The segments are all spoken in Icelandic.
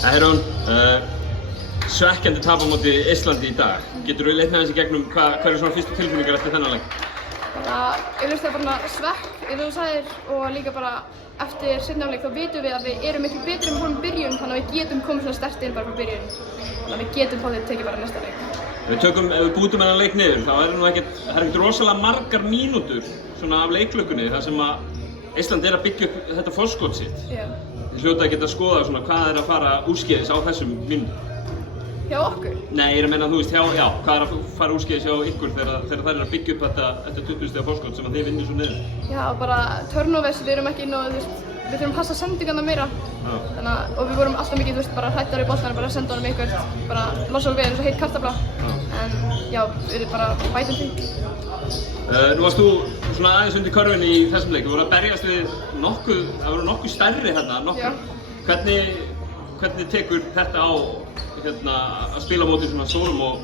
Heyrún, svekkjandi tap á móti Íslandi í dag. Geturðu leitt með þessi gegnum hvað eru svona fyrstu tilfinningar eftir þennan leik? Auðvitað bara svekk, eins og þú sagðir, og líka bara eftir seinni hálfleik þá vitum við að við erum miklu betri en við fórum í byrjun, þannig að við getum komið svona sterkt inn bara frá byrjun. Þannig að við getum pottet tekið bara næsta leik. Ef við bútum þennan leik niður, þá er ekkert rosalega margar mínútur svona af leiklökunni þar sem að Ísland er að byggja upp þetta forskot sitt. Þið hljóta að geta skoðað svona hvað er að fara úrskeiðis á þessum mínútum. Hjá okkur? Nei, ég er að meina þú veist, hvað er að fara úrskeiðis hjá ykkur þegar þær eru að byggja upp þetta 20 stiga forskot sem að þið vinnur svo niður? Já, bara turnovers, við erum ekki inn og við þurfum að passa sendingarna meira. Og við vorum alltaf mikið, bara hræddar í boltanum, bara að senda honum eitthvað, bara losa okkur við eins og heitt kartafla. En já, við erum bara bætum því. Nú varst þú svona aðeins undir körfunni í þessum leik. Þú voru að berjast við það voru nokkuð stærri hérna, Hvernig tekur þetta á að spila á móti svona stórum og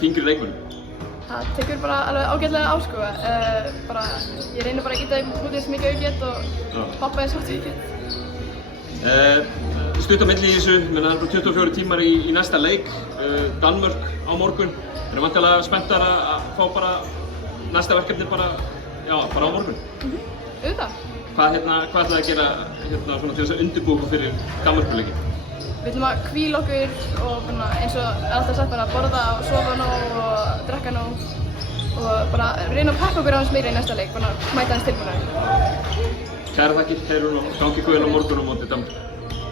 þyngri leikmönnum? Það tekur bara alveg ágætlega á sko. Ég reynir bara að geta út eins mikið og ég get og hoppa eins hátt og ég get. Stutt á milli í þessu, það eru bara 24 tímar í næsta leik, Danmörk á morgun. Eru væntanlega spenntar að fá bara næsta verkefni bara á morgun? Auðvitað. Hvað ætlaði að gera svona til þess að undirbúa okkur fyrir Danmörkuleikin? Við ætlum að hvíla okkur og eins og alltaf sagt bara borða og sofa nóg og drekka nóg og bara reyna að peppa okkur aðeins meira í næsta leik, bara mæta aðeins tilbúinari. Kærar þakkir, Heyrún, og gangi ykkur vel á morgun á móti Danmörku.